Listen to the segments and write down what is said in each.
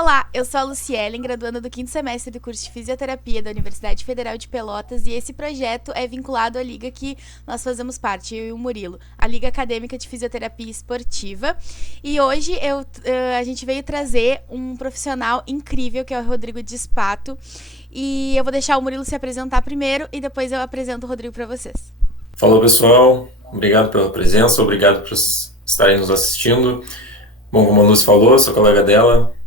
Olá, eu sou a Lucielen, graduanda do quinto semestre do curso de Fisioterapia da Universidade Federal de Pelotas, e esse projeto é vinculado à liga que nós fazemos parte, eu e o Murilo, a Liga Acadêmica de Fisioterapia Esportiva. E hoje a gente veio trazer um profissional incrível, que é o Rodrigo Dispato, e eu vou deixar o Murilo se apresentar primeiro e depois eu apresento o Rodrigo para vocês. Fala pessoal, obrigado pela presença, obrigado por estarem nos assistindo. Bom, como a Luz falou, sou colega dela,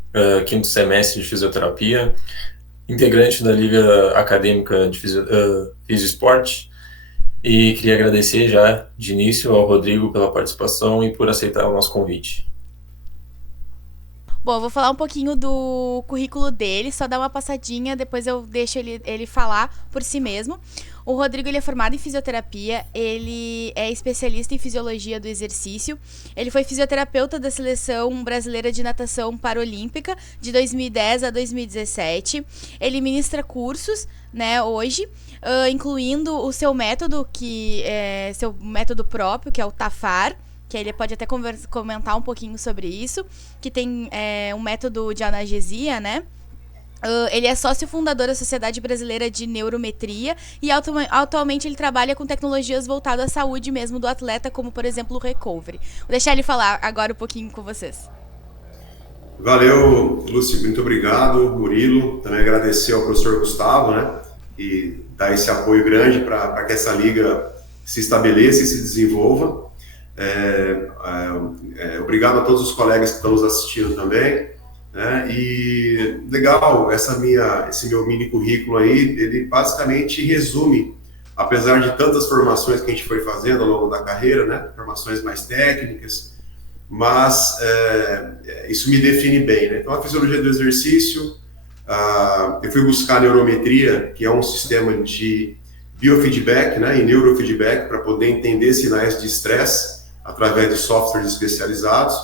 quinto semestre de fisioterapia, integrante da Liga Acadêmica de Fisioesporte, e queria agradecer já de início ao Rodrigo pela participação e por aceitar o nosso convite. Bom, eu vou falar um pouquinho do currículo dele, só dar uma passadinha, depois eu deixo ele falar por si mesmo. O Rodrigo ele é formado em fisioterapia, ele é especialista em fisiologia do exercício, ele foi fisioterapeuta da Seleção Brasileira de Natação Paralímpica de 2010 a 2017. Ele ministra cursos, né, hoje, incluindo o seu método, que é seu método próprio, que é o TAFAR, que ele pode até comentar um pouquinho sobre isso, que tem um método de analgesia, né? Ele é sócio fundador da Sociedade Brasileira de Neurometria e atualmente ele trabalha com tecnologias voltadas à saúde mesmo do atleta, como por exemplo o recovery. Vou deixar ele falar agora um pouquinho com vocês. Valeu, Lúcio, muito obrigado, Murilo. Também agradecer ao professor Gustavo, né? E dar esse apoio grande para que essa liga se estabeleça e se desenvolva. Obrigado a todos os colegas que estão nos assistindo também. E legal, esse meu mini currículo aí, ele basicamente resume, apesar de tantas formações que a gente foi fazendo ao longo da carreira, né? Formações mais técnicas, mas isso me define bem, né? Então, a fisiologia do exercício, eu fui buscar a neurometria, que é um sistema de biofeedback, né, e neurofeedback, para poder entender sinais de estresse através de softwares especializados,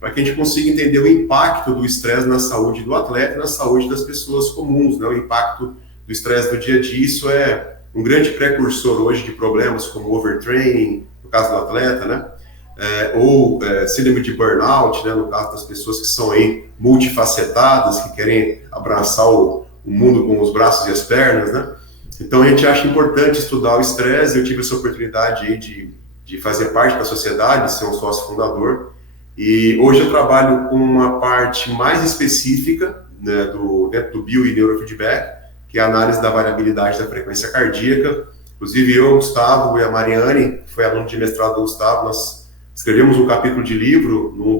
para que a gente consiga entender o impacto do estresse na saúde do atleta e na saúde das pessoas comuns, né? O impacto do estresse do dia a dia. Isso é um grande precursor hoje de problemas como overtraining, no caso do atleta, né? Ou síndrome de burnout, né? No caso das pessoas que são aí multifacetadas, que querem abraçar o mundo com os braços e as pernas, né? Então a gente acha importante estudar o estresse. Eu tive essa oportunidade aí de fazer parte da sociedade, ser um sócio fundador. E hoje eu trabalho com uma parte mais específica, né, dentro do bio e neurofeedback, que é a análise da variabilidade da frequência cardíaca. Inclusive eu, Gustavo e a Mariane, que foi aluno de mestrado do Gustavo, nós escrevemos um capítulo de livro num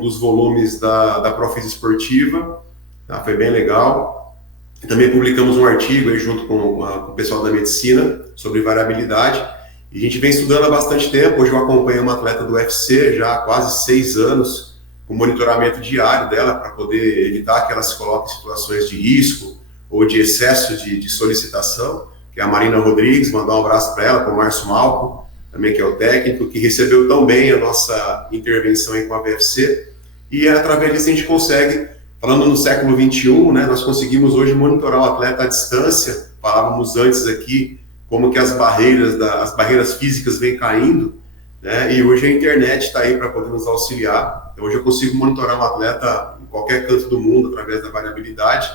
dos volumes da Profis Esportiva, tá? Foi bem legal. E também publicamos um artigo aí junto com o pessoal da medicina sobre variabilidade. E a gente vem estudando há bastante tempo. Hoje eu acompanho uma atleta do UFC já há quase 6 anos, com monitoramento diário dela, para poder evitar que ela se coloque em situações de risco ou de excesso de solicitação, que é a Marina Rodrigues. Mandar um abraço para ela, com o Márcio Malco, também, que é o técnico, que recebeu tão bem a nossa intervenção aí com a VFC. E através disso a gente consegue, falando no século XXI, né, nós conseguimos hoje monitorar o atleta à distância. Falávamos antes aqui como que as barreiras físicas vêm caindo, né? E hoje a internet está aí para poder nos auxiliar. Então, hoje eu consigo monitorar um atleta em qualquer canto do mundo através da variabilidade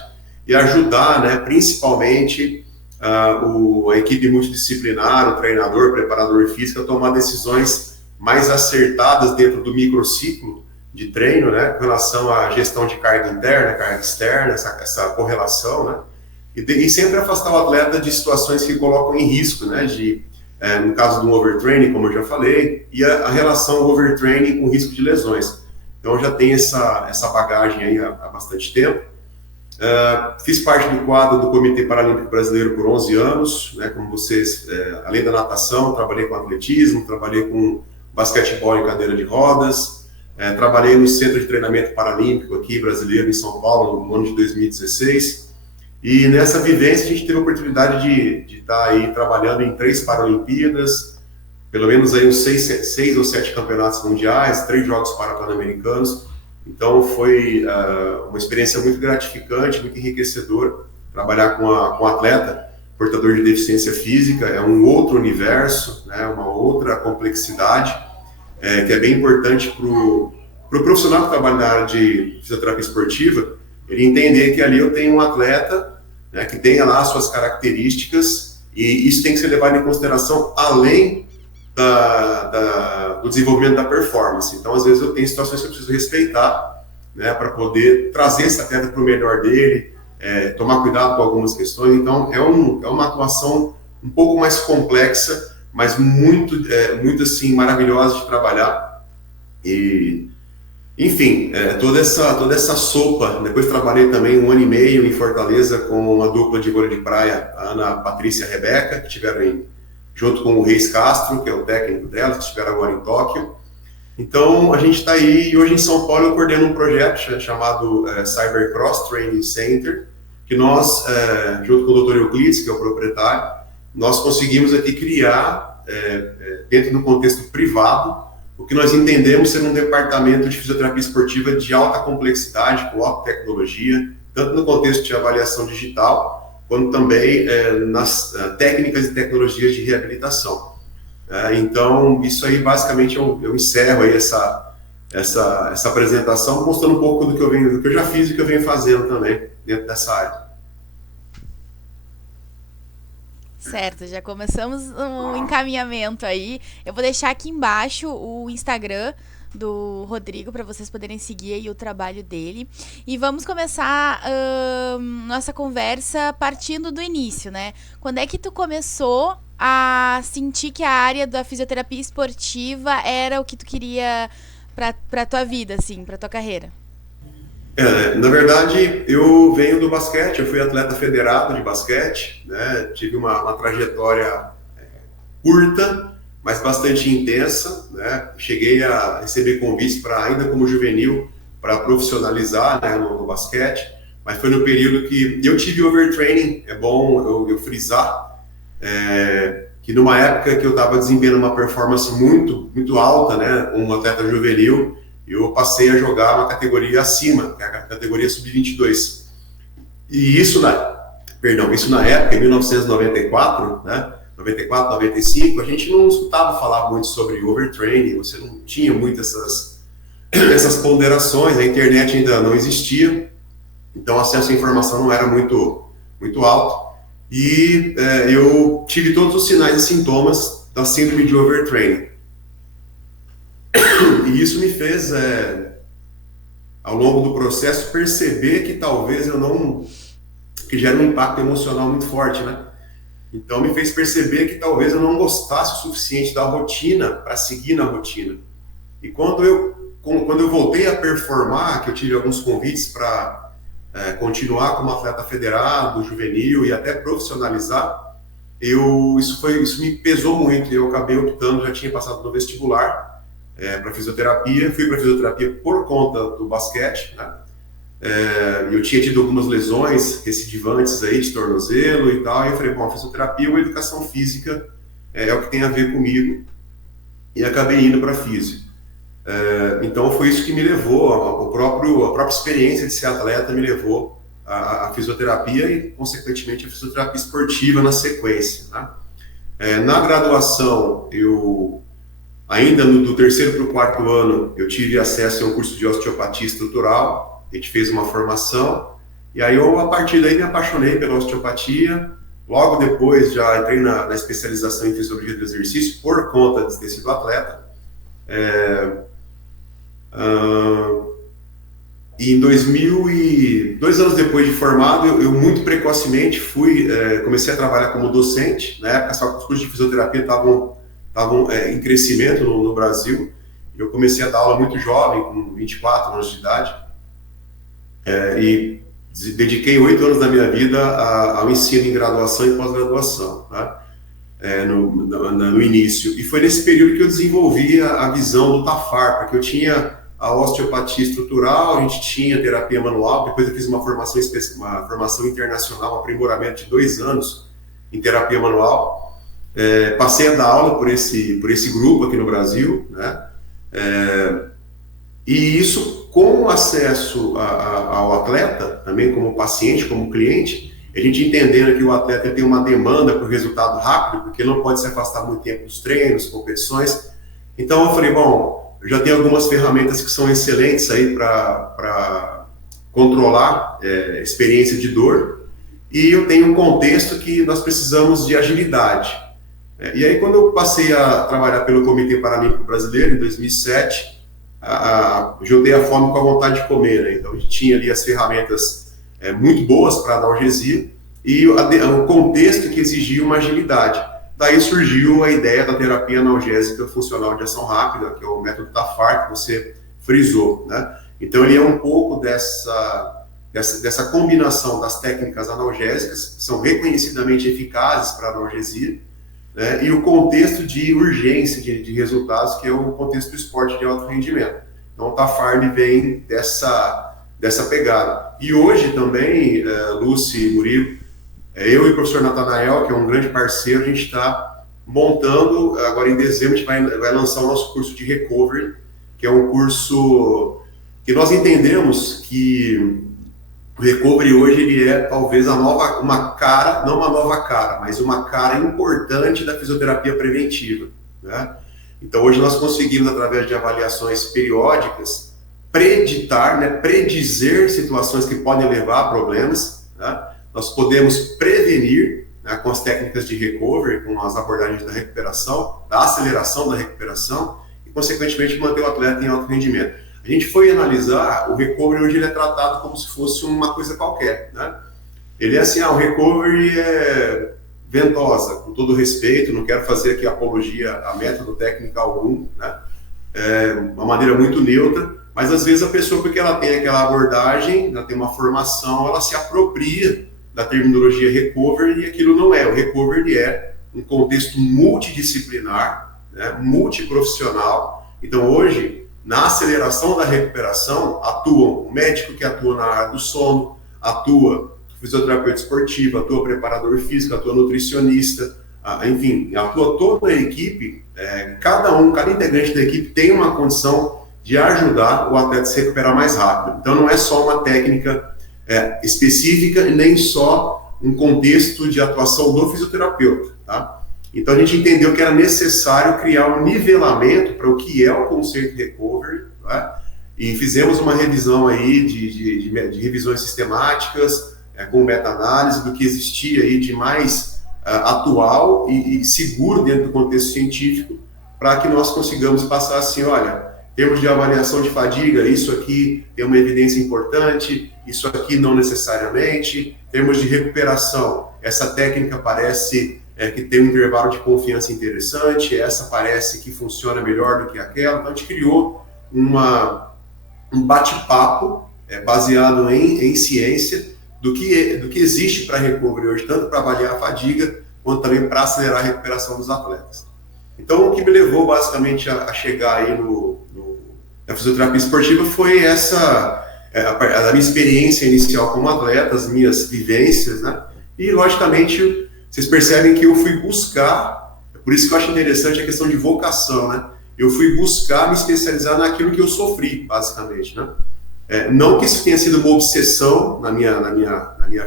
e ajudar, né, principalmente a equipe multidisciplinar, o treinador, o preparador físico, a tomar decisões mais acertadas dentro do microciclo de treino, né, com relação à gestão de carga interna, carga externa, essa correlação, né? E sempre afastar o atleta de situações que colocam em risco, né? No caso do overtraining, como eu já falei, e a relação overtraining com risco de lesões. Então, eu já tenho essa bagagem aí há bastante tempo. Fiz parte do quadro do Comitê Paralímpico Brasileiro por 11 anos, né? Como vocês, além da natação, trabalhei com atletismo, trabalhei com basquetebol em cadeira de rodas, trabalhei no Centro de Treinamento Paralímpico aqui, brasileiro, em São Paulo, no ano de 2016. E nessa vivência a gente teve a oportunidade de estar aí trabalhando em 3 Paralimpíadas, pelo menos aí uns 6 ou 7 campeonatos mundiais, 3 Jogos Pan-Americanos. Então foi uma experiência muito gratificante, muito enriquecedora. Trabalhar com um atleta portador de deficiência física é um outro universo, né, uma outra complexidade, que é bem importante para o profissional que trabalha na área de fisioterapia esportiva, ele entender que ali eu tenho um atleta, né, que tenha lá as suas características, e isso tem que ser levado em consideração além do desenvolvimento da performance. Então, às vezes, eu tenho situações que eu preciso respeitar, né, para poder trazer esse atleta para o melhor dele, tomar cuidado com algumas questões. Então, é uma atuação um pouco mais complexa, mas muito assim, maravilhosa de trabalhar. E, enfim, toda essa sopa. Depois trabalhei também 1 ano e meio em Fortaleza com uma dupla de vôlei de praia, a Ana Patrícia e a Rebeca, que estiveram junto com o Reis Castro, que é o técnico delas, que estiveram agora em Tóquio. Então, a gente está aí, e hoje em São Paulo eu coordeno um projeto chamado Cybercross Training Center, que nós, junto com o Dr. Euclides, que é o proprietário, nós conseguimos aqui criar, dentro do contexto privado, o que nós entendemos ser um departamento de fisioterapia esportiva de alta complexidade, com alta tecnologia, tanto no contexto de avaliação digital, quanto também nas técnicas e tecnologias de reabilitação. Então, isso aí, basicamente, eu encerro aí essa apresentação, mostrando um pouco do que eu já fiz e do que eu venho fazendo também dentro dessa área. Certo, já começamos um encaminhamento aí. Eu vou deixar aqui embaixo o Instagram do Rodrigo para vocês poderem seguir aí o trabalho dele. E vamos começar nossa conversa partindo do início, né? Quando é que tu começou a sentir que a área da fisioterapia esportiva era o que tu queria para tua vida, assim, para tua carreira? Na verdade, eu venho do basquete, eu fui atleta federado de basquete, né? Tive uma trajetória curta, mas bastante intensa, né? Cheguei a receber convites ainda como juvenil, para profissionalizar, né, no basquete, mas foi no período que eu tive overtraining. É bom eu frisar, que numa época que eu estava desempenhando uma performance muito, muito alta, né, um atleta juvenil, eu passei a jogar uma categoria acima, que é a categoria sub-22. E isso na época, em 1994, né, 94, 95, a gente não escutava falar muito sobre overtraining, você não tinha muitas essas ponderações, a internet ainda não existia, então o acesso à informação não era muito, muito alto. E eu tive todos os sinais e sintomas da síndrome de overtraining. E isso me fez, ao longo do processo, perceber que talvez que gera um impacto emocional muito forte, né? Então me fez perceber que talvez eu não gostasse o suficiente da rotina para seguir na rotina. E quando eu voltei a performar, que eu tive alguns convites para continuar como atleta federado, juvenil e até profissionalizar, isso me pesou muito. Eu acabei optando, já tinha passado no vestibular, para fisioterapia. Fui para fisioterapia por conta do basquete, né? Eu tinha tido algumas lesões recidivantes aí de tornozelo e tal, e eu falei, bom, a fisioterapia ou a educação física é o que tem a ver comigo, e acabei indo para físio. Então foi isso que me levou, a própria experiência de ser atleta me levou à fisioterapia e, consequentemente, a fisioterapia esportiva na sequência, né? Na graduação, ainda do terceiro para o quarto ano, eu tive acesso a um curso de osteopatia estrutural. A gente fez uma formação, e aí a partir daí me apaixonei pela osteopatia. Logo depois já entrei na especialização em fisiologia do exercício por conta de ter sido atleta. E em 2 anos depois de formado, eu muito precocemente comecei a trabalhar como docente. Na época, só que os cursos de fisioterapia estavam em crescimento no Brasil. Eu comecei a dar aula muito jovem, com 24 anos de idade, e dediquei 8 anos da minha vida ao ensino em graduação e pós-graduação, tá? No início. E foi nesse período que eu desenvolvi a visão do TAFAR, porque eu tinha a osteopatia estrutural, a gente tinha terapia manual. Depois eu fiz uma formação internacional, um aprimoramento de 2 anos em terapia manual. Passei a dar aula por esse grupo aqui no Brasil, né? E isso, com acesso ao atleta, também como paciente, como cliente, a gente entendendo que o atleta tem uma demanda por resultado rápido, porque ele não pode se afastar muito tempo dos treinos, competições. Então eu falei, bom, eu já tenho algumas ferramentas que são excelentes aí para controlar experiência de dor, e eu tenho um contexto que nós precisamos de agilidade. E aí, quando eu passei a trabalhar pelo Comitê Paralímpico Brasileiro, em 2007, juntei a fome com a vontade de comer, né? Então, a gente tinha ali as ferramentas muito boas para analgesia e o contexto que exigia uma agilidade. Daí surgiu a ideia da terapia analgésica funcional de ação rápida, que é o método TAFAR, que você frisou, né? Então, ele é um pouco dessa combinação das técnicas analgésicas, que são reconhecidamente eficazes para analgesia, né, e o contexto de urgência de resultados, que é o contexto do esporte de alto rendimento. Então, o TAFAR ele vem dessa pegada. E hoje também, Lúcio e Murilo, eu e o professor Natanael, que é um grande parceiro, a gente está montando, agora em dezembro, a gente vai lançar o nosso curso de Recovery, que é um curso que nós entendemos que o Recovery hoje ele é talvez uma cara, não uma nova cara, mas uma cara importante da fisioterapia preventiva, né? Então hoje nós conseguimos, através de avaliações periódicas, predizer situações que podem levar a problemas, né? Nós podemos prevenir, né, com as técnicas de recovery, com as abordagens da recuperação, da aceleração da recuperação e, consequentemente, manter o atleta em alto rendimento. A gente foi analisar, o recovery hoje ele é tratado como se fosse uma coisa qualquer, né? Ele é assim, o recovery é ventosa, com todo respeito, não quero fazer aqui apologia a método técnico algum, né? É uma maneira muito neutra, mas às vezes a pessoa, porque ela tem aquela abordagem, ela tem uma formação, ela se apropria da terminologia recovery, e aquilo não é. O recovery é um contexto multidisciplinar, né, multiprofissional. Então hoje, na aceleração da recuperação, atua o médico que atua na área do sono, atua o fisioterapeuta esportivo, atua o preparador físico, atua o nutricionista, enfim, atua toda a equipe. Cada integrante da equipe tem uma condição de ajudar o atleta a se recuperar mais rápido. Então não é só uma técnica específica e nem só um contexto de atuação do fisioterapeuta, tá? Então a gente entendeu que era necessário criar um nivelamento para o que é o conceito de recovery, né? E fizemos uma revisão aí de revisões sistemáticas, com meta-análise do que existia aí de mais atual e seguro dentro do contexto científico, para que nós consigamos passar assim, olha, em termos de avaliação de fadiga, isso aqui tem uma evidência importante, isso aqui não necessariamente. Em termos de recuperação, essa técnica parece que tem um intervalo de confiança interessante, essa parece que funciona melhor do que aquela. Então a gente criou um bate-papo baseado em ciência do que existe para recovery hoje, tanto para avaliar a fadiga, quanto também para acelerar a recuperação dos atletas. Então o que me levou basicamente a chegar aí na fisioterapia esportiva foi a minha experiência inicial como atleta, as minhas vivências, né? E logicamente vocês percebem que eu fui buscar, por isso que eu acho interessante a questão de vocação, né? Eu fui buscar me especializar naquilo que eu sofri, basicamente, né? Não que isso tenha sido uma obsessão na minha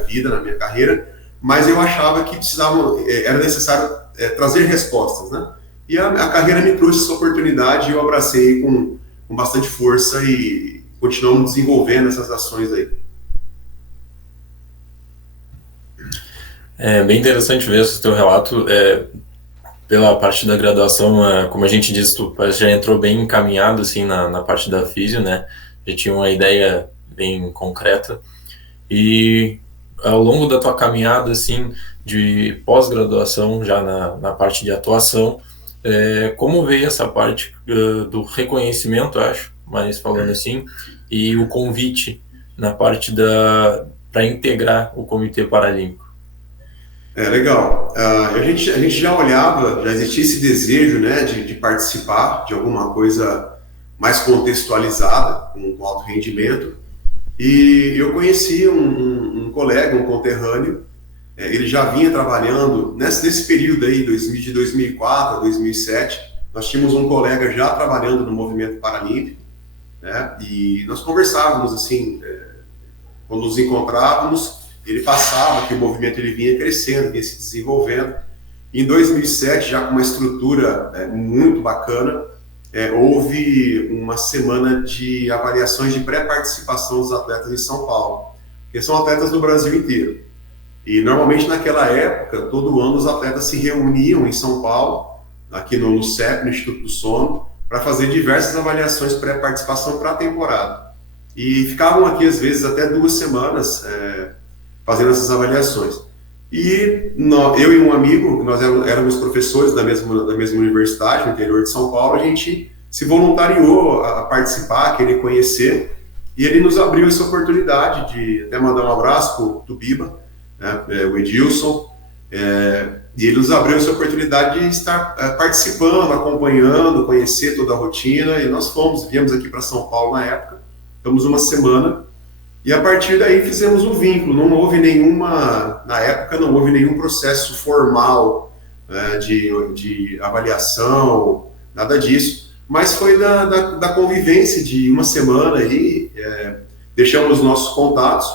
vida, na minha carreira, mas eu achava que era necessário trazer respostas, né? E a carreira me trouxe essa oportunidade e eu abracei com bastante força e continuamos desenvolvendo essas ações aí. É bem interessante ver esse teu relato. Pela parte da graduação, como a gente disse, tu já entrou bem encaminhado assim, na parte da físio, né? Já tinha uma ideia bem concreta. E ao longo da tua caminhada assim, de pós-graduação, já na parte de atuação, como veio essa parte do reconhecimento, acho, mas falando assim, e o convite na parte para integrar o Comitê Paralímpico? Legal. A gente já olhava, já existia esse desejo, né, de participar de alguma coisa mais contextualizada, com alto rendimento, e eu conheci um colega, um conterrâneo, ele já vinha trabalhando, nesse período aí, de 2004 a 2007, nós tínhamos um colega já trabalhando no movimento paralímpico, né, e nós conversávamos, assim, quando nos encontrávamos, ele passava que o movimento ele vinha crescendo, vinha se desenvolvendo. Em 2007, já com uma estrutura muito bacana, houve uma semana de avaliações de pré-participação dos atletas em São Paulo, que são atletas do Brasil inteiro. E normalmente naquela época, todo ano os atletas se reuniam em São Paulo, aqui no CEP, no Instituto do Sono, para fazer diversas avaliações pré-participação para a temporada. E ficavam aqui às vezes até 2 semanas fazendo essas avaliações. E eu e um amigo, nós éramos professores da mesma universidade, no interior de São Paulo, a gente se voluntariou a participar, a querer conhecer, e ele nos abriu essa oportunidade de até mandar um abraço para o Tubiba, né, o Edilson, e ele nos abriu essa oportunidade de estar participando, acompanhando, conhecer toda a rotina, e nós viemos aqui para São Paulo na época, ficamos uma semana, e a partir daí fizemos um vínculo. Na época não houve nenhum processo formal de avaliação, nada disso, mas foi da convivência de uma semana aí, deixamos os nossos contatos,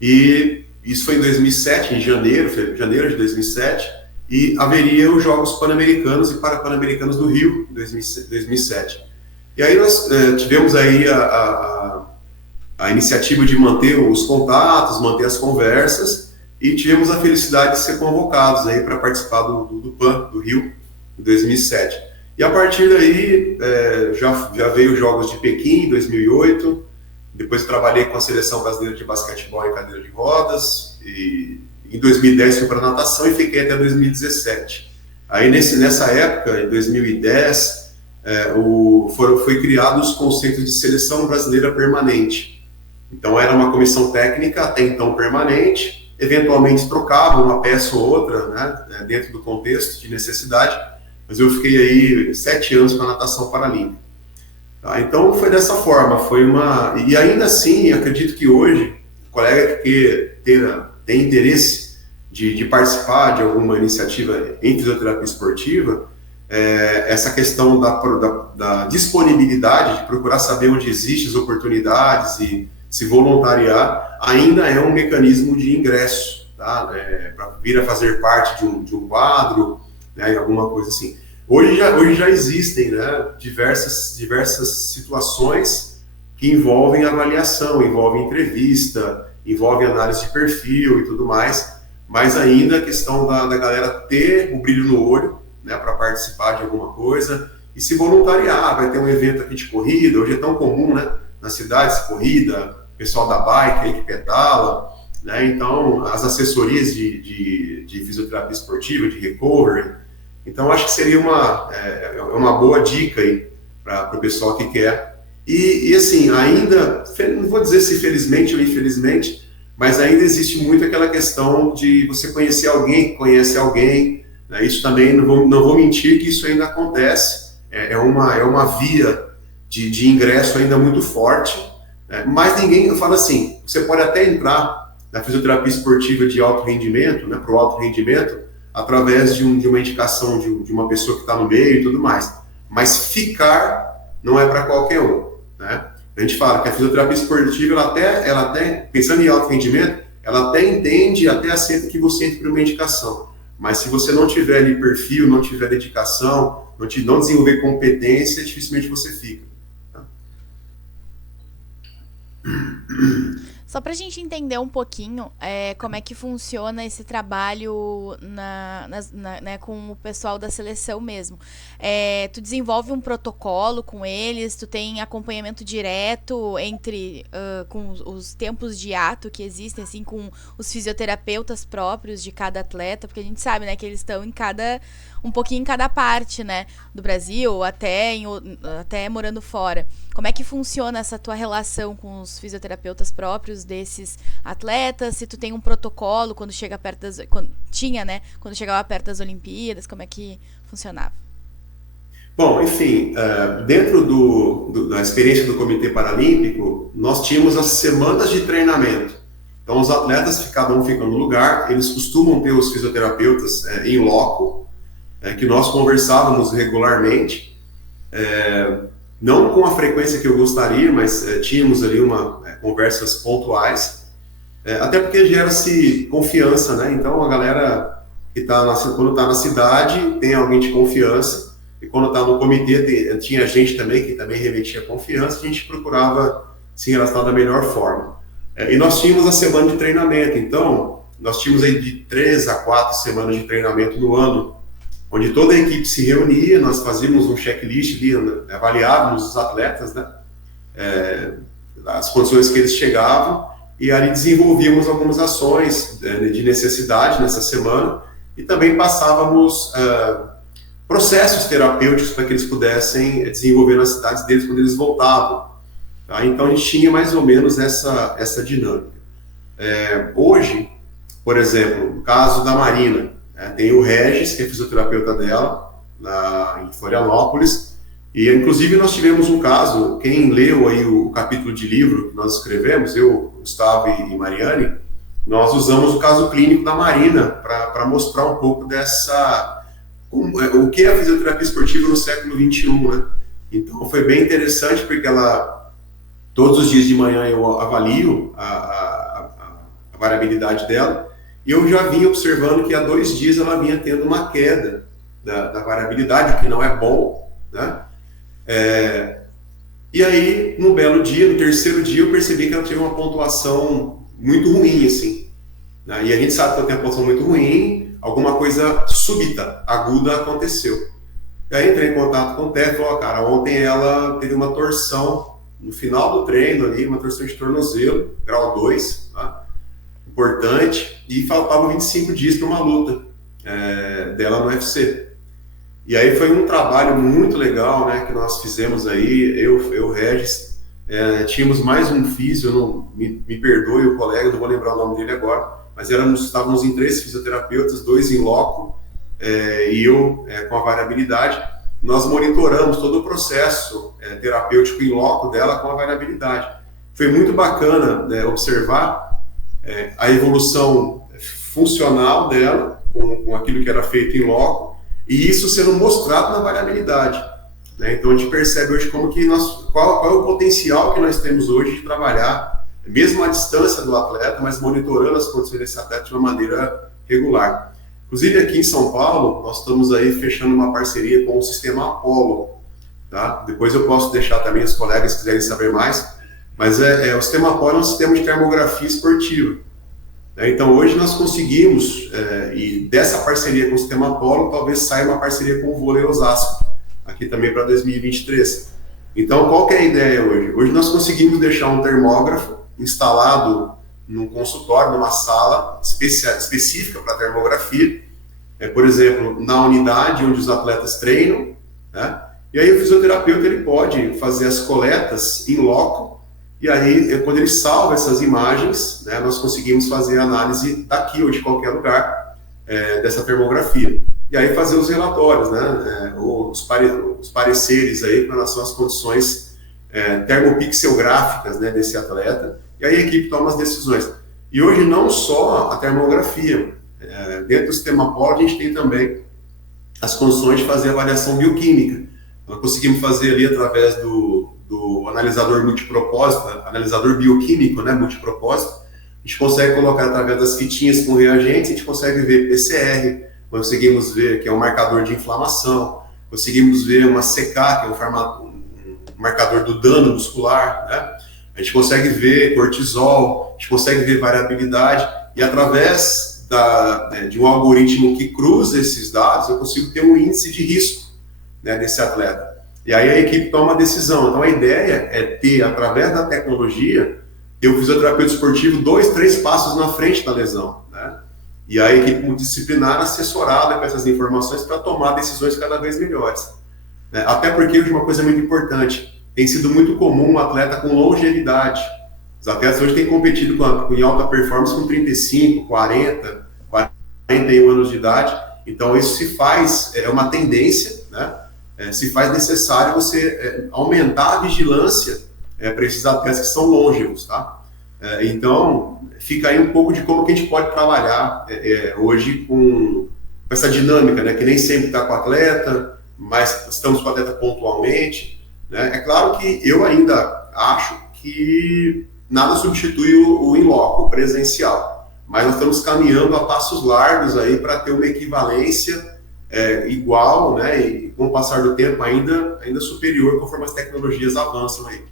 e isso foi em 2007, em janeiro de 2007, e haveria os Jogos Pan-Americanos e Pan-Americanos do Rio, em 2007. E aí nós tivemos aí a iniciativa de manter os contatos, manter as conversas, e tivemos a felicidade de ser convocados aí para participar do PAN, do Rio, em 2007. E a partir daí, já veio os Jogos de Pequim, em 2008, depois trabalhei com a Seleção Brasileira de Basquetebol em cadeira de rodas, e em 2010 fui para natação e fiquei até 2017. Aí nessa época, em 2010, foi criado os conceitos de Seleção Brasileira Permanente. Então era uma comissão técnica, até então permanente, eventualmente trocava uma peça ou outra, né, dentro do contexto de necessidade, mas eu fiquei aí 7 anos com a natação paralímpica. Tá? Então foi dessa forma, e ainda assim, acredito que hoje, o colega que tem interesse de participar de alguma iniciativa em fisioterapia esportiva, essa questão da disponibilidade, de procurar saber onde existem as oportunidades e se voluntariar, ainda é um mecanismo de ingresso, tá? Para vir a fazer parte de um quadro, né, alguma coisa assim. Hoje já existem, né, diversas situações que envolvem avaliação, envolvem entrevista, envolvem análise de perfil e tudo mais, mas ainda a questão da galera ter o brilho no olho, né, para participar de alguma coisa e se voluntariar. Vai ter um evento aqui de corrida, hoje é tão comum, né, na cidade, corrida, pessoal da bike aí que pedala, né? Então as assessorias de fisioterapia esportiva, de recovery. Então acho que seria uma boa dica aí para o pessoal que quer. E assim, ainda, não vou dizer se felizmente ou infelizmente, mas ainda existe muito aquela questão de você conhecer alguém que conhece alguém, né? Isso também, não vou mentir que isso ainda acontece, é uma via de ingresso ainda muito forte. Mas eu falo assim, você pode até entrar na fisioterapia esportiva de alto rendimento, né, para o alto rendimento, através de uma indicação de uma pessoa que está no meio e tudo mais. Mas ficar não é para qualquer um, né? A gente fala que a fisioterapia esportiva, ela até, pensando em alto rendimento, ela até entende, até aceita que você entre por uma indicação. Mas se você não tiver ali perfil, não tiver dedicação, não desenvolver competência, dificilmente você fica. Só pra gente entender um pouquinho como é que funciona esse trabalho né, com o pessoal da seleção mesmo. Tu desenvolve um protocolo com eles, tu tem acompanhamento direto com os tempos de ato que existem, assim, com os fisioterapeutas próprios de cada atleta, porque a gente sabe, né, que eles estão um pouquinho em cada parte, né, do Brasil, até morando fora. Como é que funciona essa tua relação com os fisioterapeutas próprios desses atletas? Se tu tem um protocolo quando chegava perto das Olimpíadas, como é que funcionava? Bom, enfim, dentro da experiência do Comitê Paralímpico, nós tínhamos as semanas de treinamento. Então, os atletas, cada um fica no lugar, eles costumam ter os fisioterapeutas em loco, que nós conversávamos regularmente, não com a frequência que eu gostaria, mas tínhamos ali conversas pontuais, até porque gera-se confiança, né? Então a galera que quando está na cidade tem alguém de confiança, e quando estava no comitê, tinha gente também que também remetia confiança, a gente procurava se relacionar da melhor forma. E nós tínhamos a semana de treinamento, então, nós tínhamos aí de 3 a 4 semanas de treinamento no ano, onde toda a equipe se reunia, nós fazíamos um checklist ali, avaliávamos os atletas, né, as condições que eles chegavam, e ali desenvolvíamos algumas ações de necessidade nessa semana, e também passávamos processos terapêuticos para que eles pudessem desenvolver nas cidades deles quando eles voltavam. Tá? Então a gente tinha mais ou menos essa dinâmica. Hoje, por exemplo, no caso da Marina, tem o Regis, que é fisioterapeuta dela, em Florianópolis, e inclusive nós tivemos um caso, quem leu aí o capítulo de livro que nós escrevemos, eu, Gustavo e Mariane, nós usamos o caso clínico da Marina para mostrar um pouco o que é a fisioterapia esportiva no século XXI, né? Então foi bem interessante porque todos os dias de manhã eu avalio a variabilidade dela, e eu já vinha observando que há 2 dias ela vinha tendo uma queda da variabilidade, o que não é bom, né? E aí, no belo dia, no terceiro dia, eu percebi que ela teve uma pontuação muito ruim, assim, né? E a gente sabe que ela tem uma pontuação muito ruim, alguma coisa súbita, aguda aconteceu. E aí entrei em contato com o Té e falou, cara, ontem ela teve uma torção no final do treino ali, uma torção de tornozelo, grau 2, tá? Importante, e faltavam 25 dias para uma luta dela no UFC. E aí foi um trabalho muito legal, né, que nós fizemos aí, eu Regis, tínhamos mais um físio, me perdoe o colega, não vou lembrar o nome dele agora, mas estávamos em 3 fisioterapeutas, 2 em loco, e eu com a variabilidade. Nós monitoramos todo o processo terapêutico em loco dela com a variabilidade. Foi muito bacana observar a evolução funcional dela com aquilo que era feito em loco, e isso sendo mostrado na variabilidade, né? Então a gente percebe hoje qual é o potencial que nós temos hoje de trabalhar, mesmo à distância do atleta, mas monitorando as condições desse atleta de uma maneira regular. Inclusive aqui em São Paulo, nós estamos aí fechando uma parceria com o Sistema Apollo, tá? Depois eu posso deixar também os colegas que quiserem saber mais, mas o Sistema Apollo é um sistema de termografia esportiva. Então hoje nós conseguimos, e dessa parceria com o Sistema Apollo, talvez saia uma parceria com o Vôlei Osasco, aqui também para 2023. Então qual que é a ideia hoje? Hoje nós conseguimos deixar um termógrafo instalado num consultório, numa sala específica para termografia, por exemplo, na unidade onde os atletas treinam, né? E aí o fisioterapeuta ele pode fazer as coletas em loco, e aí quando ele salva essas imagens, né, nós conseguimos fazer a análise daqui ou de qualquer lugar dessa termografia. E aí fazer os relatórios, né, os pareceres aí com relação às condições termopixelgráficas, né, desse atleta, e aí a equipe toma as decisões. E hoje não só a termografia, dentro do Sistema Apollo a gente tem também as condições de fazer avaliação bioquímica. Nós conseguimos fazer ali através do analisador multipropósito, analisador bioquímico, né, multipropósito. A gente consegue colocar através das fitinhas com reagentes, a gente consegue ver PCR, conseguimos ver que é um marcador de inflamação, conseguimos ver uma CK, que é um marcador do dano muscular, né? A gente consegue ver cortisol, a gente consegue ver variabilidade, e através de um algoritmo que cruza esses dados, eu consigo ter um índice de risco, né, desse atleta. E aí a equipe toma uma decisão. Então a ideia é ter, através da tecnologia, ter o fisioterapeuta esportivo 2, 3 passos na frente da lesão, né? E a equipe multidisciplinar assessorada com essas informações para tomar decisões cada vez melhores, né? Até porque uma coisa muito importante, tem sido muito comum um atleta com longevidade. Os atletas hoje têm competido em alta performance com 35, 40, 41 anos de idade. Então isso se faz, uma tendência, né? Se faz necessário você aumentar a vigilância para esses atletas que são longevos, tá? Então, fica aí um pouco de como que a gente pode trabalhar hoje com essa dinâmica, né? Que nem sempre está com o atleta, mas estamos com o atleta pontualmente, né? É claro que eu ainda acho que nada substitui o in loco, o presencial, mas nós estamos caminhando a passos largos aí para ter uma equivalência igual, né, e com o passar do tempo ainda superior conforme as tecnologias avançam aí.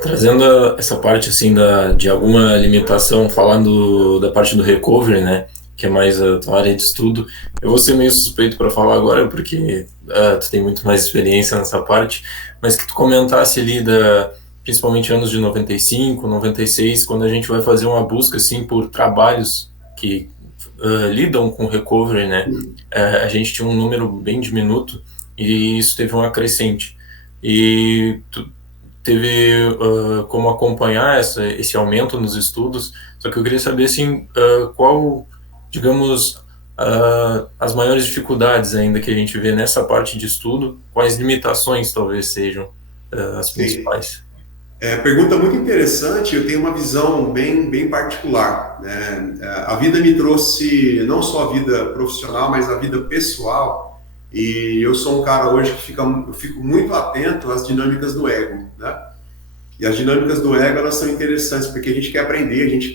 Trazendo essa parte assim de alguma limitação, falando da parte do recovery, né, que é mais a tua área de estudo, eu vou ser meio suspeito para falar agora porque tu tem muito mais experiência nessa parte, mas que tu comentasse ali principalmente anos de 95, 96, quando a gente vai fazer uma busca assim por trabalhos que lidam com recovery, né, a gente tinha um número bem diminuto e isso teve uma crescente. E teve como acompanhar esse aumento nos estudos, só que eu queria saber assim, qual, digamos, as maiores dificuldades ainda que a gente vê nessa parte de estudo, quais limitações talvez sejam as principais. Pergunta muito interessante, eu tenho uma visão bem particular, né? A vida me trouxe não só a vida profissional, mas a vida pessoal, e eu sou um cara hoje que eu fico muito atento às dinâmicas do ego, né? E as dinâmicas do ego, elas são interessantes, porque a gente quer aprender, a gente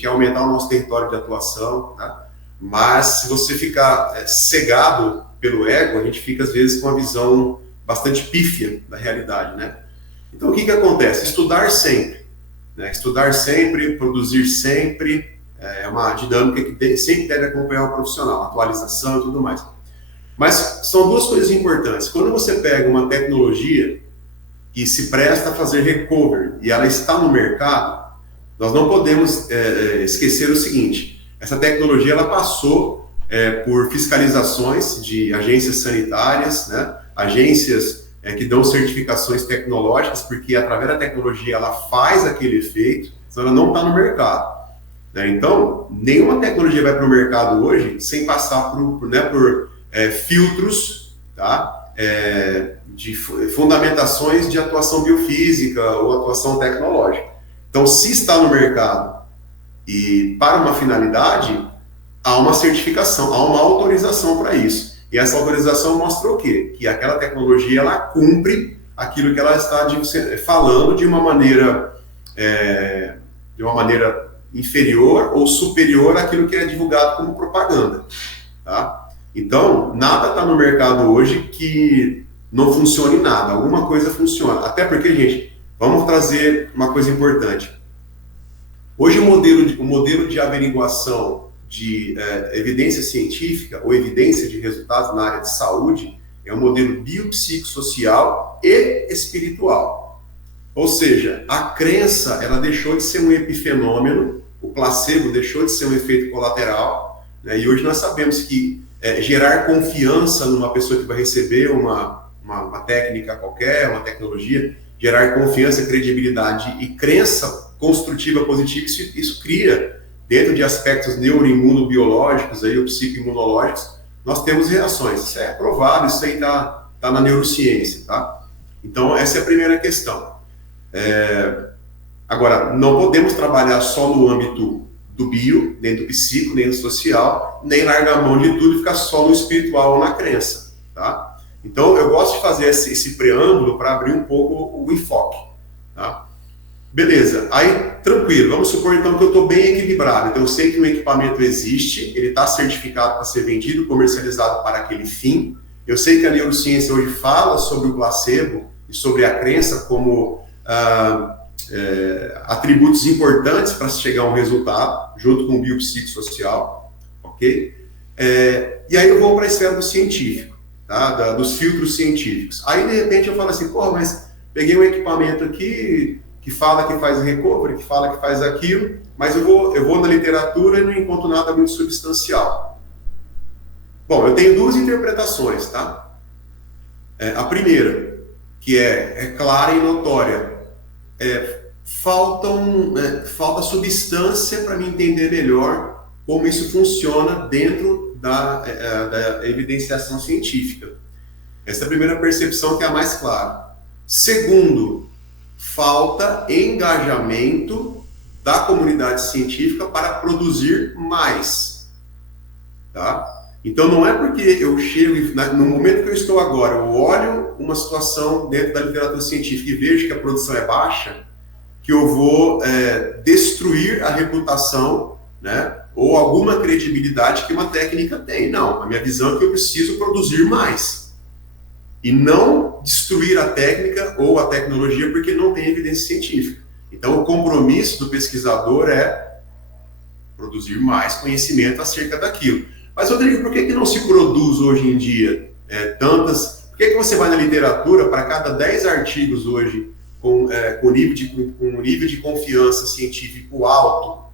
quer aumentar o nosso território de atuação, né? Mas se você ficar cegado pelo ego, a gente fica às vezes com uma visão bastante pífia da realidade, né? Então, o que acontece? Estudar sempre, né? Estudar sempre, produzir sempre, é uma dinâmica que sempre deve acompanhar o profissional, atualização e tudo mais. Mas são duas coisas importantes. Quando você pega uma tecnologia que se presta a fazer recovery e ela está no mercado, nós não podemos esquecer o seguinte: essa tecnologia ela passou por fiscalizações de agências sanitárias, né? Agências que dão certificações tecnológicas, porque através da tecnologia ela faz aquele efeito, senão ela não está no mercado, né? Então, nenhuma tecnologia vai para o mercado hoje sem passar por filtros, tá? De fundamentações de atuação biofísica ou atuação tecnológica. Então, se está no mercado e para uma finalidade, há uma certificação, há uma autorização para isso. E essa autorização mostra o quê? Que aquela tecnologia ela cumpre aquilo que ela está falando de uma maneira inferior ou superior àquilo que é divulgado como propaganda, tá? Então, nada está no mercado hoje que não funcione nada, alguma coisa funciona. Até porque, gente, vamos trazer uma coisa importante. Hoje o modelo de averiguação de evidência científica ou evidência de resultados na área de saúde é um modelo biopsicossocial e espiritual. Ou seja, a crença ela deixou de ser um epifenômeno, o placebo deixou de ser um efeito colateral, né? E hoje nós sabemos que gerar confiança numa pessoa que vai receber uma técnica qualquer, uma tecnologia, gerar confiança, credibilidade e crença construtiva positiva, isso cria, dentro de aspectos neuroimunobiológicos ou psicoimunológicos, nós temos reações. Isso é provado, isso aí tá na neurociência, tá? Então, essa é a primeira questão. Agora, não podemos trabalhar só no âmbito do bio, nem do psico, nem do social, nem largar a mão de tudo e ficar só no espiritual ou na crença, tá? Então, eu gosto de fazer esse preâmbulo para abrir um pouco o enfoque, tá? Beleza, aí tranquilo, vamos supor então que eu estou bem equilibrado, então eu sei que o equipamento existe, ele está certificado para ser vendido, comercializado para aquele fim, eu sei que a neurociência hoje fala sobre o placebo e sobre a crença como atributos importantes para se chegar a um resultado, junto com o biopsicossocial, ok? E aí eu vou para a esfera do científico, tá? Dos filtros científicos. Aí de repente eu falo assim, porra, mas peguei um equipamento aqui que fala que faz recovery, que fala que faz aquilo, mas eu vou na literatura e não encontro nada muito substancial. Bom, eu tenho duas interpretações, tá? A primeira, que é clara e notória, falta substância para me entender melhor como isso funciona dentro da evidenciação científica. Essa é a primeira percepção, que é a mais clara. Segundo, falta engajamento da comunidade científica para produzir mais, tá? Então não é porque eu chego, no momento que eu estou agora, eu olho uma situação dentro da literatura científica e vejo que a produção é baixa, que eu vou destruir a reputação, né, ou alguma credibilidade que uma técnica tem. Não, a minha visão é que eu preciso produzir mais. E não destruir a técnica ou a tecnologia porque não tem evidência científica. Então, o compromisso do pesquisador é produzir mais conhecimento acerca daquilo. Mas, Rodrigo, por que não se produz hoje em dia tantas... Por que você vai na literatura, para cada 10 artigos hoje com nível de confiança científico alto,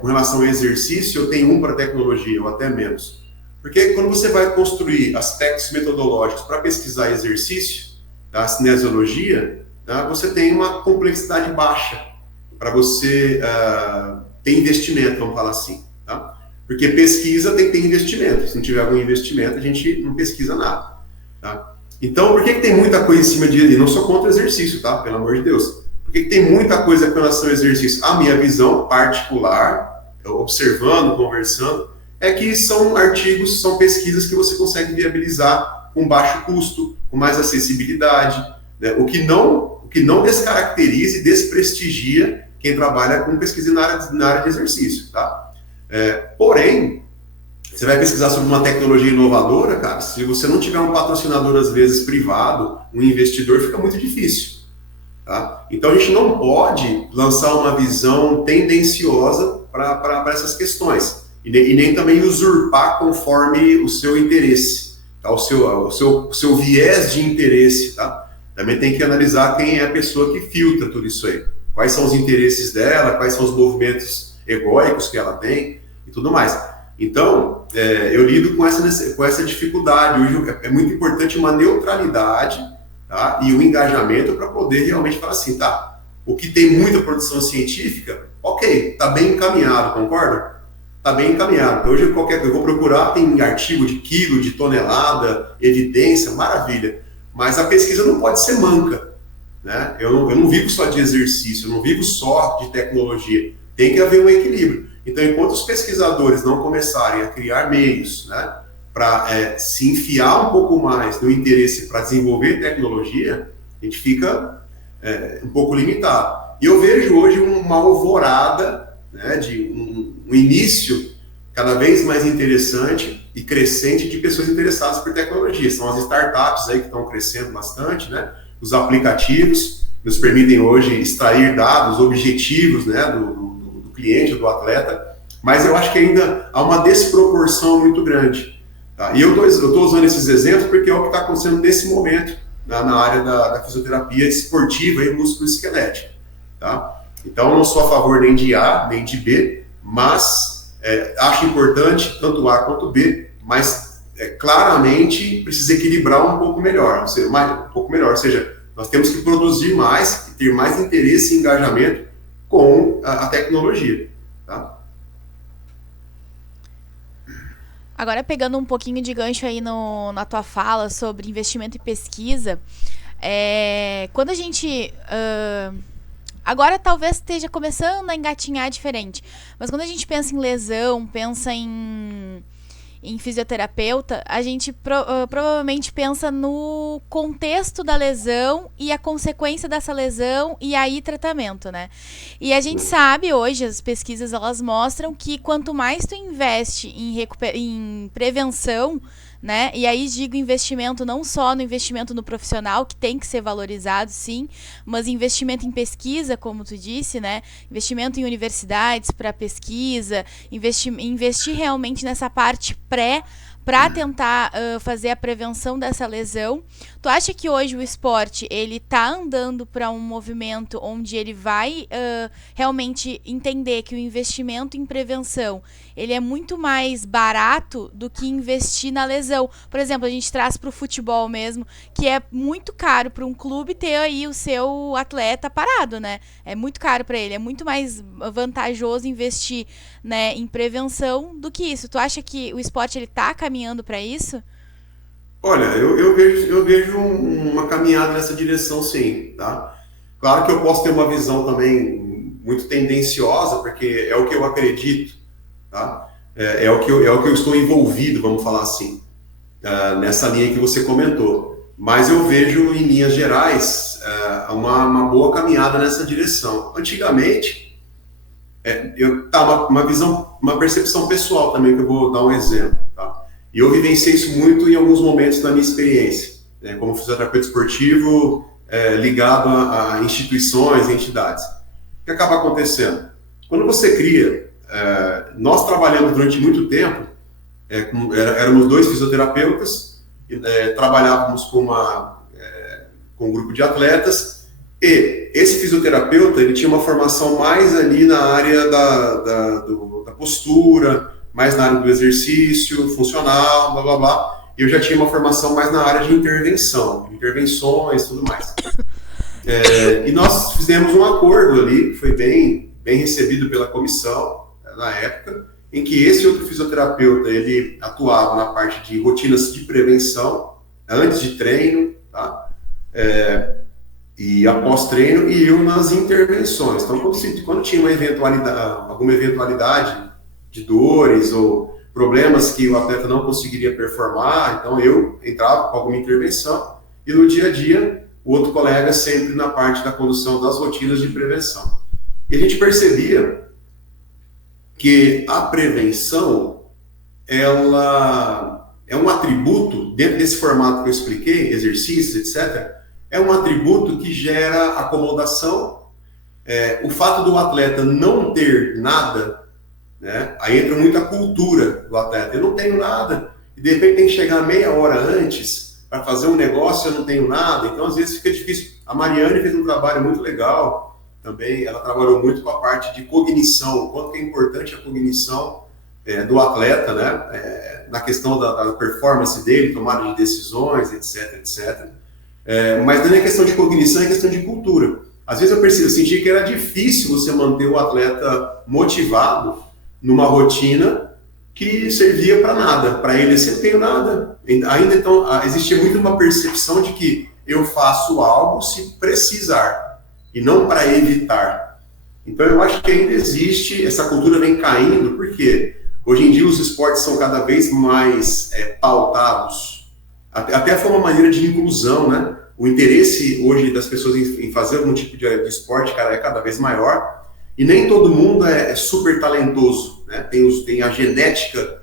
com relação ao exercício, eu tenho um para tecnologia, ou até menos. Porque quando você vai construir aspectos metodológicos para pesquisar exercício, da cinesiologia, você tem uma complexidade baixa para você ter investimento, vamos falar assim. Tá? Porque pesquisa tem que ter investimento. Se não tiver algum investimento, a gente não pesquisa nada. Tá? Então, por que tem muita coisa em cima de... E não sou contra o exercício, tá? Pelo amor de Deus. Por que tem muita coisa com relação ao exercício? A minha visão particular, observando, conversando, é que são artigos, são pesquisas que você consegue viabilizar com baixo custo, com mais acessibilidade, né? O que não descaracteriza e desprestigia quem trabalha com pesquisa na área de exercício, tá? Porém, você vai pesquisar sobre uma tecnologia inovadora, cara, se você não tiver um patrocinador, às vezes, privado, um investidor, fica muito difícil. Tá? Então, a gente não pode lançar uma visão tendenciosa para essas questões. E nem também usurpar conforme o seu interesse, tá? o seu viés de interesse. Tá? Também tem que analisar quem é a pessoa que filtra tudo isso aí. Quais são os interesses dela, quais são os movimentos egóicos que ela tem e tudo mais. Então, eu lido com essa dificuldade. Hoje é muito importante uma neutralidade, tá? E um engajamento para poder realmente falar assim, tá, o que tem muita produção científica, ok, está bem encaminhado, concorda? Está bem encaminhado. Então, hoje qualquer coisa eu vou procurar, tem artigo de quilo, de tonelada, evidência, maravilha. Mas a pesquisa não pode ser manca, né? Eu não vivo só de exercício, eu não vivo só de tecnologia. Tem que haver um equilíbrio. Então, enquanto os pesquisadores não começarem a criar meios, né, para se enfiar um pouco mais no interesse para desenvolver tecnologia, a gente fica um pouco limitado. E eu vejo hoje uma alvorada, né, de um início cada vez mais interessante e crescente de pessoas interessadas por tecnologia. São as startups aí que estão crescendo bastante, né, os aplicativos nos permitem hoje extrair dados objetivos, né, do cliente, do atleta, mas eu acho que ainda há uma desproporção muito grande. Tá? E eu estou usando esses exemplos porque é o que está acontecendo nesse momento, né, na área da fisioterapia esportiva e músculo-esquelética. Tá? Então, eu não sou a favor nem de A, nem de B, mas acho importante tanto A quanto B, mas claramente precisa equilibrar um pouco melhor, ou seja, nós temos que produzir mais e ter mais interesse e engajamento com a tecnologia, tá? Agora, pegando um pouquinho de gancho aí na tua fala sobre investimento e pesquisa, quando a gente... agora talvez esteja começando a engatinhar diferente, mas quando a gente pensa em lesão, pensa em fisioterapeuta, a gente provavelmente pensa no contexto da lesão e a consequência dessa lesão e aí tratamento, né? E a gente sabe hoje, as pesquisas elas mostram que quanto mais tu investe em prevenção, né? E aí digo investimento não só no investimento no profissional, que tem que ser valorizado, sim, mas investimento em pesquisa, como tu disse, né? Investimento em universidades para pesquisa, investir realmente nessa parte para tentar fazer a prevenção dessa lesão. Tu acha que hoje o esporte ele tá andando para um movimento onde ele vai realmente entender que o investimento em prevenção ele é muito mais barato do que investir na lesão? Por exemplo, a gente traz para o futebol mesmo, que é muito caro para um clube ter aí o seu atleta parado, né? É muito caro para ele, é muito mais vantajoso investir, né, em prevenção do que isso. Tu acha que o esporte ele tá caminhando para isso? Olha, eu vejo uma caminhada nessa direção, sim, tá? Claro que eu posso ter uma visão também muito tendenciosa, porque é o que eu acredito, tá? É o que eu estou envolvido, vamos falar assim, nessa linha que você comentou. Mas eu vejo, em linhas gerais, uma boa caminhada nessa direção. Antigamente, uma visão uma percepção pessoal também, que eu vou dar um exemplo, tá? E eu vivenciei isso muito em alguns momentos da minha experiência, né, como fisioterapeuta esportivo, ligado a instituições, entidades. O que acaba acontecendo? Quando você cria, nós trabalhamos durante muito tempo, éramos 2 fisioterapeutas, trabalhávamos com um grupo de atletas, e esse fisioterapeuta, ele tinha uma formação mais ali na área da postura, mais na área do exercício funcional, blá blá blá. Eu já tinha uma formação mais na área de intervenção, intervenções e tudo mais. E nós fizemos um acordo ali, que foi bem recebido pela comissão, na época, em que esse outro fisioterapeuta, ele atuava na parte de rotinas de prevenção, antes de treino, tá? E após treino, e eu nas intervenções. Então, quando tinha alguma eventualidade de dores ou problemas que o atleta não conseguiria performar, então eu entrava com alguma intervenção, e no dia a dia, o outro colega sempre na parte da condução das rotinas de prevenção. E a gente percebia que a prevenção, ela é um atributo, dentro desse formato que eu expliquei, exercícios, etc., é um atributo que gera acomodação. O fato do atleta não ter nada, né, aí entra muita cultura do atleta. Eu não tenho nada, e de repente tem que chegar meia hora antes para fazer um negócio, eu não tenho nada, então às vezes fica difícil. A Mariane fez um trabalho muito legal também, ela trabalhou muito com a parte de cognição, o quanto que é importante a cognição do atleta, né, na questão da performance dele, tomada de decisões, etc, etc. Mas não é questão de cognição, é questão de cultura. Às vezes eu senti que era difícil você manter o atleta motivado numa rotina que servia para nada. Para ele, assim, eu não tenho nada. Ainda então, existia muito uma percepção de que eu faço algo se precisar, e não para evitar. Então eu acho que ainda existe, essa cultura vem caindo, porque hoje em dia os esportes são cada vez mais pautados. Até foi uma maneira de inclusão, né? O interesse hoje das pessoas em fazer algum tipo de esporte, cara, é cada vez maior. E nem todo mundo é super talentoso, né? Tem a genética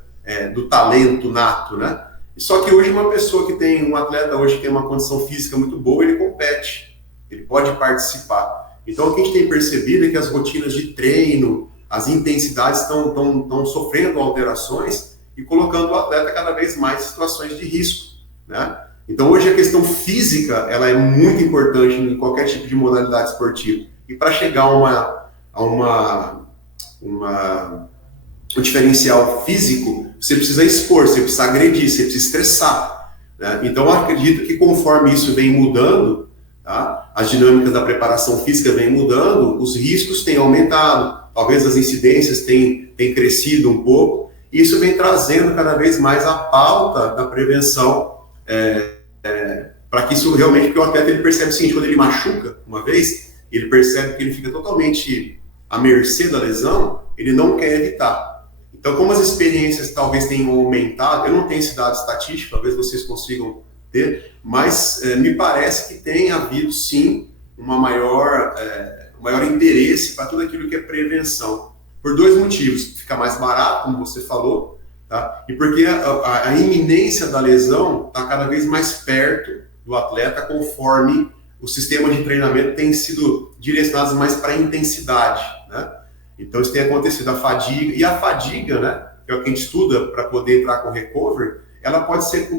do talento nato, né? Só que hoje um atleta hoje que tem uma condição física muito boa, ele compete, ele pode participar. Então o que a gente tem percebido é que as rotinas de treino, as intensidades estão sofrendo alterações e colocando o atleta cada vez mais em situações de risco, né? Então hoje a questão física, ela é muito importante em qualquer tipo de modalidade esportiva. E para chegar a um diferencial físico, você precisa expor, você precisa agredir, você precisa estressar, né? Então eu acredito que conforme isso vem mudando, tá? As dinâmicas da preparação física vêm mudando, os riscos têm aumentado, talvez as incidências têm crescido um pouco, e isso vem trazendo cada vez mais a pauta da prevenção, para que isso realmente, porque o atleta ele percebe o seguinte: quando ele machuca uma vez, ele percebe que ele fica totalmente à mercê da lesão, ele não quer evitar. Então, como as experiências talvez tenham aumentado, eu não tenho esse dado estatístico, talvez vocês consigam ter, mas me parece que tem havido sim um maior interesse para tudo aquilo que é prevenção, por 2 motivos: fica mais barato, como você falou, tá? E porque a iminência da lesão está cada vez mais perto do atleta, conforme o sistema de treinamento tem sido direcionado mais para a intensidade, né? Então isso tem acontecido, a fadiga, né, que é o que a gente estuda para poder entrar com recovery, ela pode ser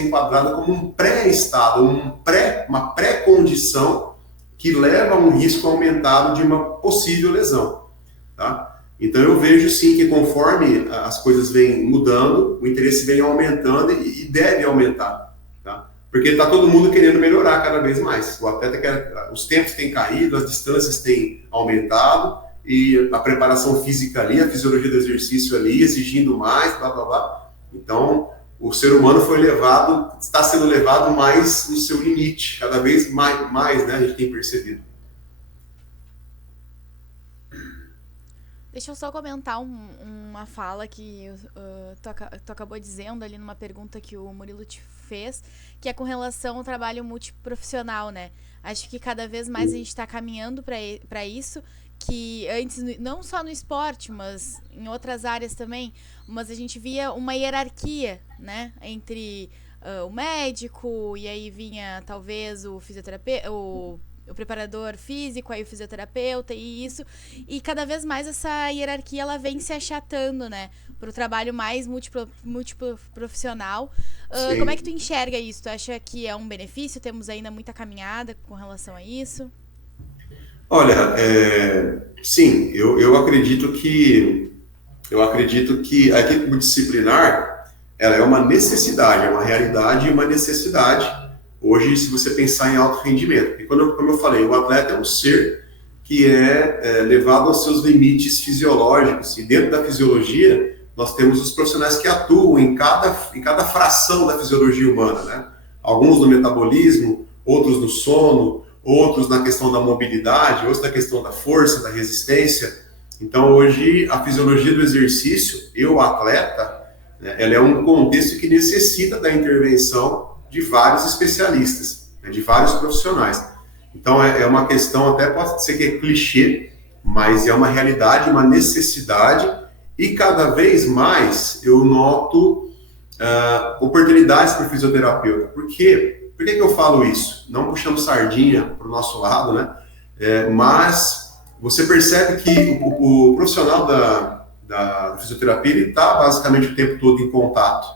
enquadrada como um pré-estado, uma pré-condição que leva a um risco aumentado de uma possível lesão, tá? Então eu vejo sim que conforme as coisas vêm mudando, o interesse vem aumentando e deve aumentar, tá? Porque está todo mundo querendo melhorar cada vez mais. O atleta os tempos têm caído, as distâncias têm aumentado, e a preparação física ali, a fisiologia do exercício ali, exigindo mais, blá blá blá. Então o ser humano está sendo levado mais no seu limite, cada vez mais, né, a gente tem percebido. Deixa eu só comentar uma fala que tu acabou dizendo ali numa pergunta que o Murilo te fez, que é com relação ao trabalho multiprofissional, né? Acho que cada vez mais a gente está caminhando para isso, que antes, não só no esporte, mas em outras áreas também, mas a gente via uma hierarquia, né, entre o médico, e aí vinha talvez o fisioterapeuta, o preparador físico, aí o fisioterapeuta e isso, e cada vez mais essa hierarquia ela vem se achatando, né, para o trabalho mais múltiplo profissional. Como é que tu enxerga isso? Tu acha que é um benefício? Temos ainda muita caminhada com relação a isso? Olha, sim, eu acredito que a equipe multidisciplinar ela é uma necessidade, é uma realidade e uma necessidade hoje, se você pensar em alto rendimento. E como eu falei, o atleta é um ser que é levado aos seus limites fisiológicos, e dentro da fisiologia nós temos os profissionais que atuam em cada fração da fisiologia humana, né? Alguns no metabolismo, outros no sono, outros na questão da mobilidade, outros na questão da força, da resistência. Então, hoje, a fisiologia do exercício e o atleta, né, ela é um contexto que necessita da intervenção de vários especialistas, né, de vários profissionais. Então, é uma questão, até pode ser que é clichê, mas é uma realidade, uma necessidade, e cada vez mais eu noto oportunidades para o fisioterapeuta. Por quê? Por que eu falo isso? Não puxando sardinha para o nosso lado, né? Mas você percebe que o profissional da fisioterapia ele está basicamente o tempo todo em contato,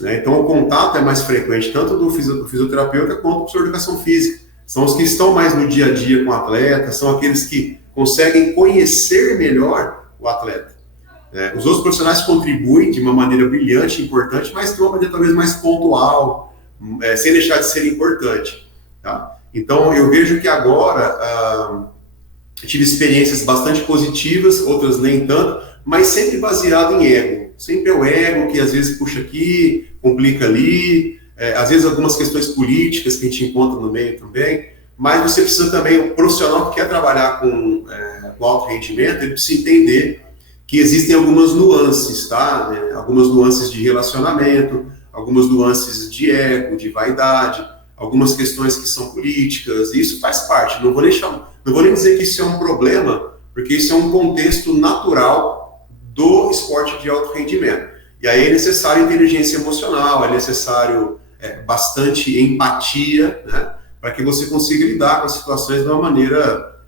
né? Então o contato é mais frequente, tanto do fisioterapeuta quanto do professor de educação física. São os que estão mais no dia a dia com o atleta, são aqueles que conseguem conhecer melhor o atleta. Os outros profissionais contribuem de uma maneira brilhante, importante, mas de uma maneira talvez mais pontual, sem deixar de ser importante. Tá? Então, eu vejo que agora tive experiências bastante positivas, outras nem tanto, mas sempre baseado em ego. Sempre é o ego que às vezes puxa aqui, complica ali, às vezes algumas questões políticas que a gente encontra no meio também, mas você precisa também, o profissional que quer trabalhar com alto rendimento, ele precisa entender que existem algumas nuances, tá? Algumas nuances de relacionamento, algumas nuances de ego, de vaidade, algumas questões que são políticas, e isso faz parte. Não vou nem dizer que isso é um problema, porque isso é um contexto natural do esporte de alto rendimento. E aí é necessário inteligência emocional, é necessário bastante empatia, né, para que você consiga lidar com as situações de uma maneira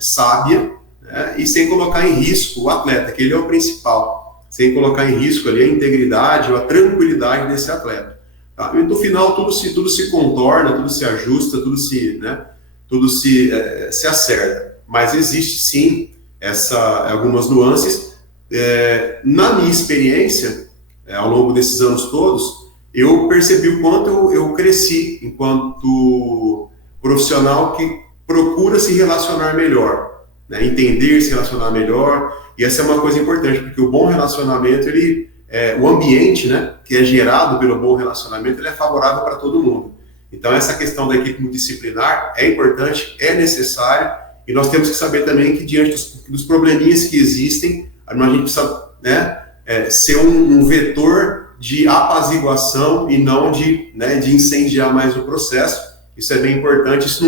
sábia, né, e sem colocar em risco o atleta, que ele é o principal, sem colocar em risco ali a integridade ou a tranquilidade desse atleta. Tá? E no final tudo se contorna, tudo se ajusta, tudo se acerta. Mas existe sim algumas nuances. Na minha experiência, ao longo desses anos todos, eu percebi o quanto eu cresci enquanto profissional que procura se relacionar melhor, né? Entender, se relacionar melhor, e essa é uma coisa importante, porque o bom relacionamento, o ambiente, né, que é gerado pelo bom relacionamento, ele é favorável para todo mundo. Então essa questão da equipe multidisciplinar é importante, é necessária, e nós temos que saber também que diante dos probleminhas que existem, a gente precisa, né, ser um vetor de apaziguação e não de incendiar mais o processo. Isso é bem importante, isso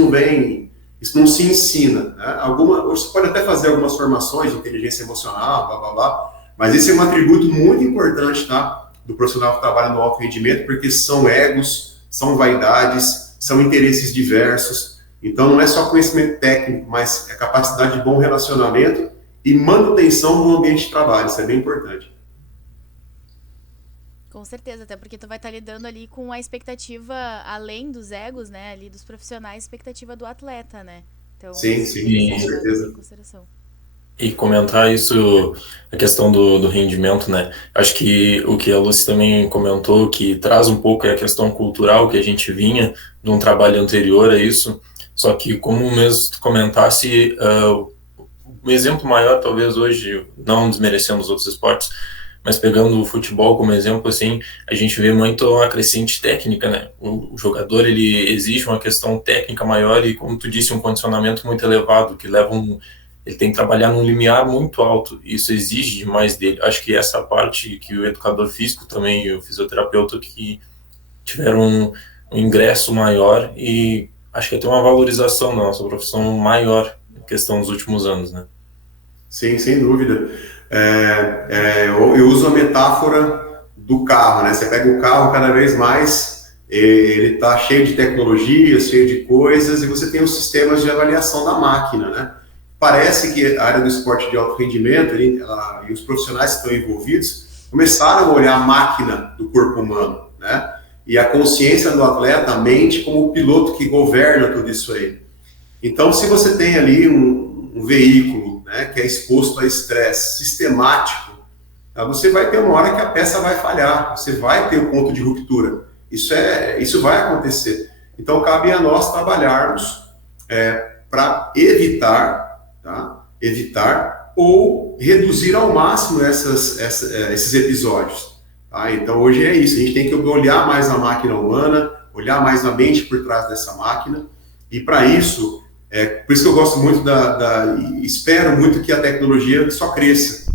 não se ensina, né? Você pode até fazer algumas formações de inteligência emocional, blá, blá, blá, mas esse é um atributo muito importante, tá, do profissional que trabalha no alto rendimento, porque são egos, são vaidades, são interesses diversos. Então não é só conhecimento técnico, mas é capacidade de bom relacionamento e manutenção do ambiente de trabalho. Isso é bem importante. Com certeza, até porque tu vai estar lidando ali com a expectativa, além dos egos, né, ali dos profissionais, expectativa do atleta, né? Então, sim, com certeza. Em consideração. E comentar isso, a questão do rendimento, né? Acho que o que a Lucy também comentou, que traz um pouco a questão cultural que a gente vinha de um trabalho anterior a isso, só que como mesmo tu comentasse, um exemplo maior talvez hoje, não desmerecendo os outros esportes, mas pegando o futebol como exemplo, assim, a gente vê muito a crescente técnica, né? O jogador, ele exige uma questão técnica maior e, como tu disse, um condicionamento muito elevado, que ele tem que trabalhar num limiar muito alto, e isso exige demais dele. Acho que essa parte que o educador físico também e o fisioterapeuta que tiveram um ingresso maior, e acho que até uma valorização da nossa profissão maior questão dos últimos anos, né? Sim, sem dúvida. Eu uso a metáfora do carro, né? Você pega o carro cada vez mais, ele está cheio de tecnologias, cheio de coisas, e você tem os sistemas de avaliação da máquina, né? Parece que a área do esporte de alto rendimento e os profissionais que estão envolvidos começaram a olhar a máquina do corpo humano, né? E a consciência do atleta, a mente como o piloto que governa tudo isso aí. Então, se você tem ali um veículo, né, que é exposto a estresse sistemático, tá, você vai ter uma hora que a peça vai falhar, você vai ter o ponto de ruptura. Isso vai acontecer. Então, cabe a nós trabalharmos para evitar ou reduzir ao máximo esses episódios. Tá? Então, hoje é isso. A gente tem que olhar mais a máquina humana, olhar mais a mente por trás dessa máquina. E para isso, por isso que eu gosto muito espero muito que a tecnologia só cresça.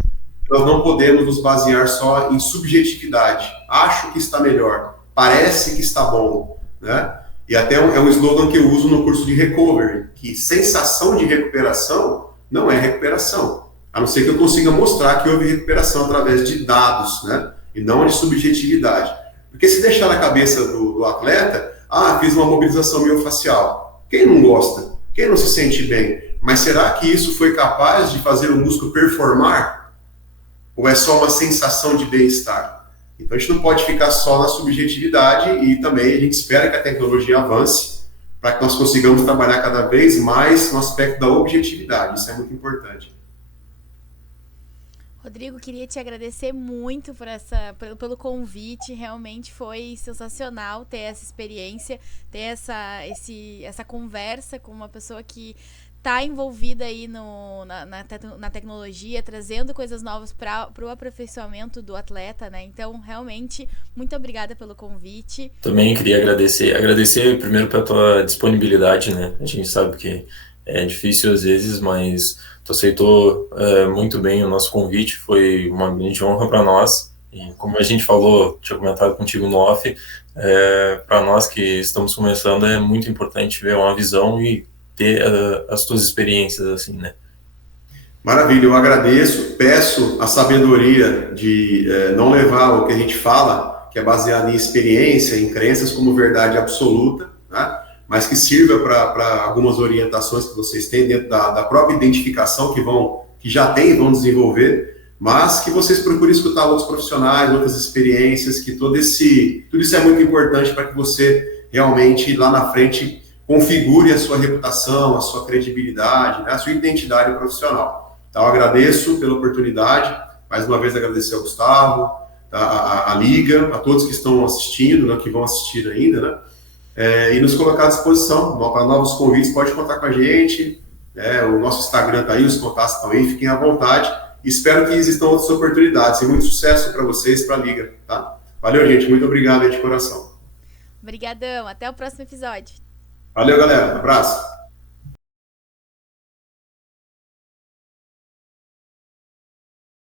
Nós não podemos nos basear só em subjetividade. Acho que está melhor, parece que está bom, né? E até é um slogan que eu uso no curso de recovery, que sensação de recuperação não é recuperação, a não ser que eu consiga mostrar que houve recuperação através de dados, né? E não de subjetividade. Porque se deixar na cabeça do atleta, fiz uma mobilização miofascial. Quem não gosta? Quem não se sente bem? Mas será que isso foi capaz de fazer o músculo performar? Ou é só uma sensação de bem-estar? Então a gente não pode ficar só na subjetividade e também a gente espera que a tecnologia avance para que nós consigamos trabalhar cada vez mais no aspecto da objetividade. Isso é muito importante. Rodrigo, queria te agradecer muito pelo convite. Realmente foi sensacional ter essa experiência, ter essa conversa com uma pessoa que está envolvida aí na tecnologia, trazendo coisas novas para o aperfeiçoamento do atleta, né? Então, realmente, muito obrigada pelo convite. Também queria agradecer primeiro pela tua disponibilidade, né? A gente sabe que é difícil às vezes, mas tu aceitou muito bem o nosso convite, foi uma grande honra para nós. E como a gente falou, tinha comentado contigo no off, para nós que estamos começando é muito importante ver uma visão e ter as tuas experiências, assim, né? Maravilha, eu agradeço, peço a sabedoria de não levar o que a gente fala, que é baseado em experiência, em crenças, como verdade absoluta, né? Mas que sirva para algumas orientações que vocês têm dentro da própria identificação que já tem e vão desenvolver, mas que vocês procurem escutar outros profissionais, outras experiências, que tudo isso é muito importante para que você realmente, lá na frente, configure a sua reputação, a sua credibilidade, né, a sua identidade profissional. Então, eu agradeço pela oportunidade, mais uma vez agradecer ao Gustavo, a Liga, a todos que estão assistindo, né, que vão assistir ainda, né? E nos colocar à disposição para novos convites, pode contar com a gente, o nosso Instagram está aí, os contatos estão aí, fiquem à vontade, espero que existam outras oportunidades, e muito sucesso para vocês, para a Liga, tá? Valeu, gente, muito obrigado aí de coração. Obrigadão, até o próximo episódio. Valeu, galera, abraço.